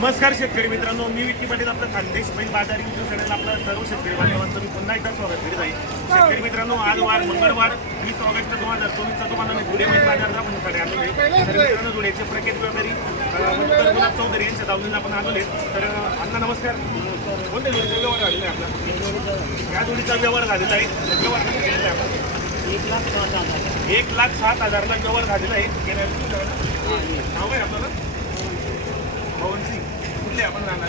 नमस्कार शेतकरी मित्रांनो मी विक्की पाटील आपलं खानदेश बैल बाजार युट्यूब चॅनल आपलं सर्व शेतकरी बांधवांचं मी पुन्हा एकदा स्वागत करीत आहे. शेतकरी मित्रांनो आज वार मंगळवार वीस ऑगस्ट दोन हजार चोवीसचा तुम्हाला मी धुळे बैल बाजार दाखवण्यासाठी आलो आहे. तर मित्रांनो धुळेचे प्रकेत व्यापारी अं, गुलाब चौधरी यांच्या दावणीला आपण आलो आहे. तर अण्णा नमस्कार. कोणत्या जोडीचा व्यवहार झालेला आहे आपला? या जोडीचा व्यवहार झालेला आहे. व्यवहार केलेला आहे आपण एक लाख सात हजारला व्यवहार झालेला आहे. नाव आहे आपल्याला? पवन सिंग कुठले आपण राहणार?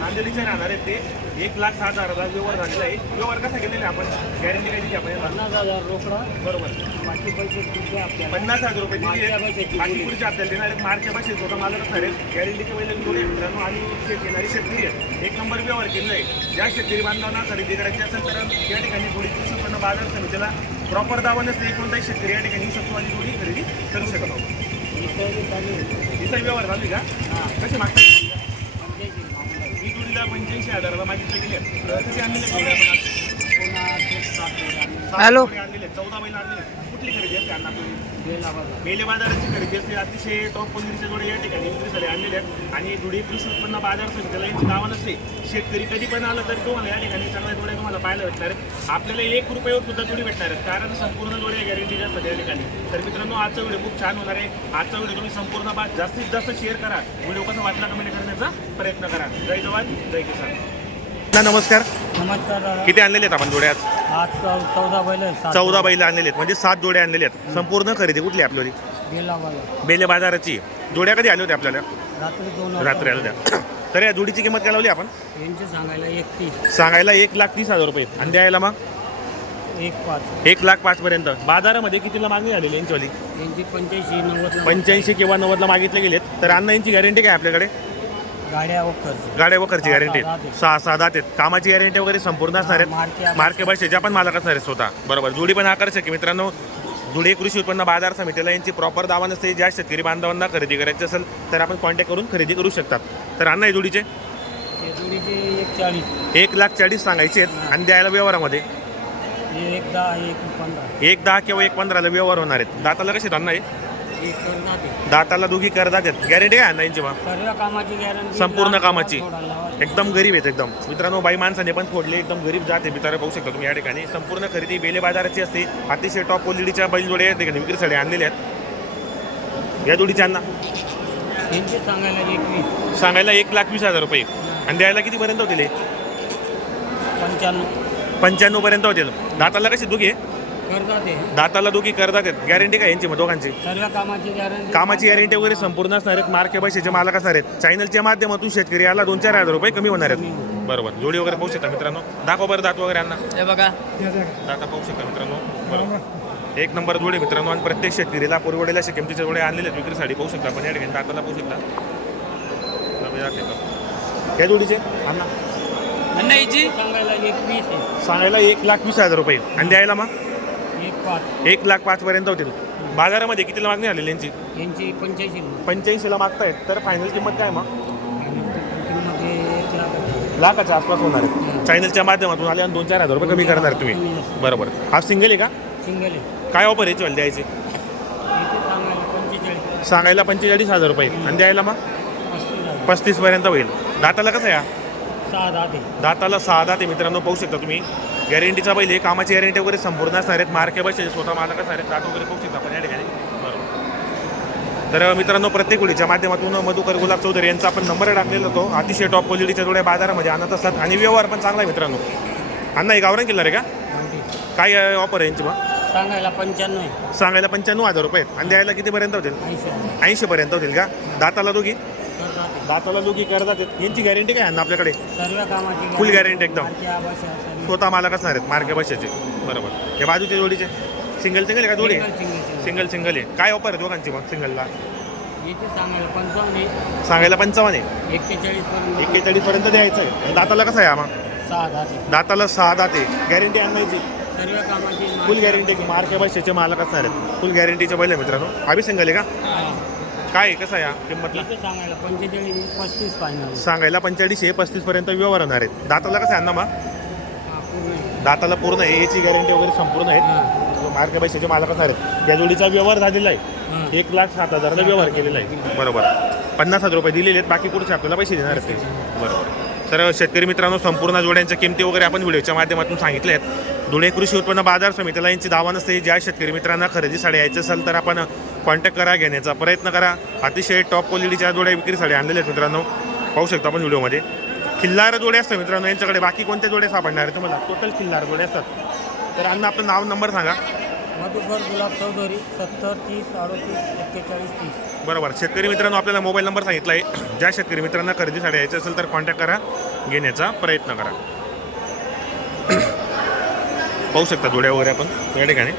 नांदेडीचे राहणार आहेत ते. एक लाख सात हजाराचा व्यवहार झालेला आहे. व्यवहार कसा केलेला आहे आपण? गॅरंटी काय दिली आपण? पन्नास हजार रोकडा. बरोबर. बाकी पैसे तुमचे पन्नास हजार रुपये दिली आहे. बाकी. पुढचे आपल्याला देणार आहेत. मार्चच्या पैसे स्वतः मालक असणार आहेत गॅरंटीचे पहिले जोडे मित्रांनो आणि घेणारी शेतकरी आहेत. एक नंबर व्यवहार केलेला आहे. ज्या शेतकरी बांधवांना खरेदी करायची असेल तर या ठिकाणी थोडी कृषी उत्पन्न बाजार समितीला प्रॉपर दावा नसते कोणताही शेतकरी या ठिकाणी येऊ शकतो आणि थोडी खरेदी करू शकतो. आहे. तिचा व्यवहार झाली का? हां, कशी मागता ही जोडीला पंच्याऐंशी हजाराला मागितले गेले कशी आणलेले हॅलो. चौदा बैल आणलेले कुठली खरेदी असते अण्णा बेला बाजाराची खरेदी असते अतिशय टॉप क्वालिटीचे जोडे या ठिकाणी. आणलेले आहेत. आणि धुळे कृषी उत्पन्न बाजार समितीला यांची नावं नसते. शेतकरी कधी पण आलं तरी तुम्हाला या ठिकाणी चांगल्या जोडे तुम्हाला पाहायला भेटणार आहेत. आपल्याला एक रुपयावर सुद्धा जोडी भेटणार आहेत. कारण संपूर्ण जोडे गॅरंटी असतात या ठिकाणी. तर मित्रांनो आजचा व्हिडिओ खूप छान होणार आहे. आजचा व्हिडिओ तुम्ही संपूर्ण बा जास्तीत जास्त शेअर करा. व्हिडिओ कसा वाटला कमेंट करण्याचा प्रयत्न करा. जय जवान जय किसान. नमस्कार. नमस्कार किती आणलेले आहेत आपण जोडे आज? चौदा बैल चौदा बैल आणलेले आहेत. म्हणजे सात जोडे आणलेले आहेत. संपूर्ण खरेदी कुठली आपली बेला बाजार बेले बाजाराची जोड्या कधी आल्या होत्या आपल्याला? रात्री दोन होत्या तर या जोडीची किंमत काय लावली आपण? यांचे सांगायला एकतीस सांगायला एक लाख तीस हजार रुपये. आणि द्यायला मग? एक पाच. एक लाख पाच पर्यंत. बाजारामध्ये कितीला मागणी झालेली यांच्यावाली यांची पंच्याऐंशी नव्वद पंच्याऐंशी किंवा नव्वदला मागितले गेलेत. तर अण्णा यांची गॅरंटी काय आपल्याकडे? गाड्या वखर गाड्या वखरची गॅरंटी सहा. सहा सहा दात आहेत कामाची गॅरंटी वगैरे संपूर्ण असणार आहेत. मार्के मार्के भाषेच्या पण मालक असणार आहेत स्वतः. बरोबर. जोडी पण आकर्षक आहे मित्रांनो. धुळे कृषी उत्पन्न बाजार समितीला यांची प्रॉपर दावा नसते ज्या शेतकरी बांधवांना खरेदी करायची असेल तर आपण कॉन्टॅक्ट करून खरेदी करू शकतात. तर अण्णा हे जोडीचे? एक चाळीस. एक लाख चाळीस सांगायचे आहेत. आणि द्यायला व्यवहारामध्ये? एक दहा एक पंधरा. एक दहा किंवा एक पंधराला व्यवहार होणार आहेत. दाताला कसे अण्णा हे? एक करणार ते दाताला दोघी करतात आहेत. गॅरंटी काय अण्णा यांची मग सर्व कामाची गॅरंटी संपूर्ण कामाची. एकदम गरीब आहेत एकदम. मित्रांनो बाई माणसाने पण फोडले. एकदम गरीब जाते मित्रांनो पाहू शकता तुम्ही या ठिकाणी. संपूर्ण खरेदी बेले बाजाराची असते. अतिशय टॉप क्वालिटीच्या बैलजोडे या ठिकाणी विक्रीसाठी आणलेले आहेत. या जोडीच्या अण्णा. सांगायला एक लाख वीस हजार रुपये. आणि द्यायला कितीपर्यंत होतील? पंच्याण्णव पंच्याण्णव. पर्यंत होतील. दाताला कशी दोघी दाताला दोघी करतात आहेत गॅरंटी काय यांची मग दोघांची? सर्व कामाची गॅरंटी कामाची गॅरंटी वगैरे संपूर्ण असणार आहेत. मार्के पैशाचे मालक असणार आहेत. चॅनलच्या माध्यमातून शेतकरी याला दोन चार हजार रुपये कमी होणार आहेत. बरोबर. जोडी वगैरे पाहू शकता मित्रांनो. दाखवा बरं दात वगैरे यांना. हे बघा. दाता पाहू शकता मित्रांनो. बरोबर. एक नंबर जोडे मित्रांनो. आणि प्रत्येक शेतकरीला पुरवडेला असे किमतीचे जोडे आणलेले आहेत. विक्रीसाठी पाहू शकता आपण. या ठिकाणी दाताला पाहू शकता. या जोडीचे? सांगायला एक लाख वीस हजार रुपये. आणि द्यायला मग? पाच एक लाख पाच पर्यंत होतील. बाजारामध्ये कितीला मागणी झालेली यांची? यांची पंच्याऐंशी पंच्याऐंशीला मागतायत. तर फायनल किंमत काय मग? आहे. लाखाच्या आसपास होणार आहे. चॅनलच्या माध्यमातून आले आणि दोन चार हजार रुपये कमी करणार तुम्ही. बरोबर. हा सिंगल आहे का? सिंगल आहे. काय ऑफर याची वाली द्यायची? सांगायला पंचेचाळीस. हजार रुपये. आणि द्यायला मग? पस्तीस हजार. पस्तीस पर्यंत होईल. दाताला कसं आहे ते दाताला सहा दाते मित्रांनो पाहू शकता तुम्ही. गॅरंटीचा बैल आहे कामाची गॅरंटी वगैरे संपूर्ण असणार आहेत. मार्के बसचे स्वतः मालक असणार आहेत दात वगैरे पाहू शकता आपण या ठिकाणी बरोबर. तर मित्रांनो प्रत्येक वेळीच्या माध्यमातून मधुकर गुलाब चौधरी यांचा आपण नंबर टाकलेला होतो. अतिशय टॉप क्वालिटीच्या जोड्या बाजारामध्ये आणत असतात. आणि व्यवहार पण चांगला आहे मित्रांनो. अण्णा हे गावरान किल्ला रे का? काय ऑफर आहे यांची मग? सांगायला पंच्याण्णव सांगायला पंच्याण्णव हजार रुपये आणि द्यायला कितीपर्यंत होतील? ऐंशी पर्यंत होतील का? दाताला दोघी. दाताला दोघी करतात. यांची गॅरंटी काय आहे आपल्याकडे? सर्व कामाची Full guarantee एकदम. स्वतः मालक असणार आहेत मार्के बशाचे बरोबर. हे बाजूचे जोडीचे? सिंगल सिंगल आहे का जोडी? सिंगल, सिंगल, आहे. काय ऑफर आहे दोघांची मग सिंगलला सांगायला पंचावन्न सांगायला पंचावन्न आहे. एक्केचाळीस पर्यंत. एक्केचाळीस पर्यंत द्यायचं आहे दाताला कसं आहे मग? दाताला सहा दाते गॅरंटी आणायची सर्व कामाची फुल गॅरंटी मार्के बशाचे मालक असणार आहेत. फुल गॅरंटीचे बैल मित्रांनो. आम्ही सिंगल आहे का. काय आहे? कसं आहे किंमतला? इथे सांगायला पंचेचाळीस पस्तीस फायनल सांगायला पंचेचाळीस हे पस्तीस पर्यंत व्यवहार होणार आहेत. दाताला कसं आहे आहे. दाताला पूर्ण आहे. याची गॅरंटी वगैरे संपूर्ण आहेत. हा. मार्के पैशाचे मालक असणार आहेत. या जोडीचा व्यवहार झालेला आहे. एक लाख सात हजाराचा व्यवहार केलेला आहे. बरोबर. पन्नास हजार रुपये दिलेले आहेत. बाकी पुढचे आपल्याला पैसे देणार आहेत. बरोबर. तर शेतकरी मित्रांनो संपूर्ण जोड्यांच्या किमती वगैरे आपण व्हिडिओच्या माध्यमातून सांगितल्या आहेत. धुळे कृषी उत्पन्न बाजार समितीला यांची दावा नसते. ज्या शेतकरी मित्रांना खरेदीसाठी यायचं असेल तर आपण कॉन्टॅक्ट करा घेण्याचा प्रयत्न करा. अतिशय टॉप क्वालिटीच्या जोड्या विक्रीसाठी आणलेल्या आहेत मित्रांनो. पाहू शकतो आपण व्हिडिओमध्ये. खिल्लार जोड्या असतात मित्रांनो यांच्याकडे. बाकी कोणत्या जोड्या सापडणार आहे तुम्हाला? टोटल खिल्लार जोड्या असतात. तर अन्न आपलं नाव नंबर सांगा. मधुकर गुलाब चौधरी सत्तर तीस अडतीस एक्केचाळीस तीस. बरोबर. शेतकरी मित्रांनो आपल्याला मोबाईल नंबर सांगितला आहे ज्या शेतकरी मित्रांना खरेदीसाठी यायचं असेल तर कॉन्टॅक्ट करा. घेण्याचा प्रयत्न करा. पाहू शकता जोड्या वगैरे आपण. या ठिकाणी.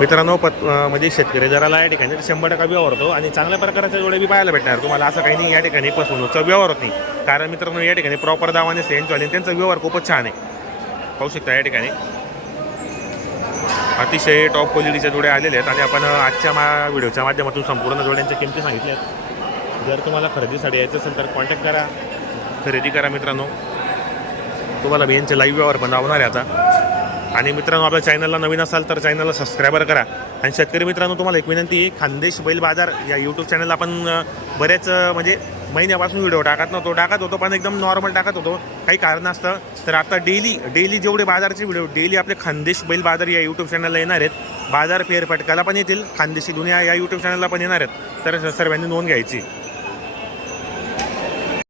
मित्रांनो पत अं, म्हणजे शेतकरी जराला या ठिकाणी शंभर टक्का व्यवहार होतो आणि चांगल्या प्रकारच्या जोड्या बी पाहायला भेटणार. तुम्हाला असं काही नाही या ठिकाणी फसवणूकचा व्यवहार होत नाही. कारण मित्रांनो या ठिकाणी प्रॉपर दावाने सेंटवाले त्यांचा व्यवहार खूपच छान आहे. पाहू शकता या ठिकाणी. अतिशय टॉप क्वालिटीच्या जोड्या आलेल्या आहेत आणि आपण आजच्या मा व्हिडिओच्या माध्यमातून संपूर्ण जोड्यांच्या किमती सांगितल्या आहेत. जर तुम्हाला खरेदीसाठी यायचं असेल तर कॉन्टॅक्ट करा. खरेदी करा मित्रांनो. तुम्हाला बियांचे यांचे लाईव्ह व्यवहार पण लावणार आहे आता. आणि मित्रांनो आपल्या चॅनलला नवीन असाल तर चॅनलला सबस्क्राईबर करा. आणि शेतकरी मित्रांनो तुम्हाला एक विनंती आहे खानदेश बैल बाजार या यूट्यूब चॅनलला आपण बरेच म्हणजे महिन्यापासून व्हिडिओ टाकत नव्हतो. टाकत होतो पण एकदम नॉर्मल टाकत होतो. काही कारण असतं तर आता डेली डेली जेवढे बाजारचे व्हिडिओ डेली आपले खानदेश बैल बाजार या यूट्यूब चॅनलला येणार आहेत. बाजार फेरफटकाला पण येतील खानदेशी दुनिया या यूट्यूब चॅनलला पण येणार आहेत. तर सर्वांनी नोंद घ्यायची.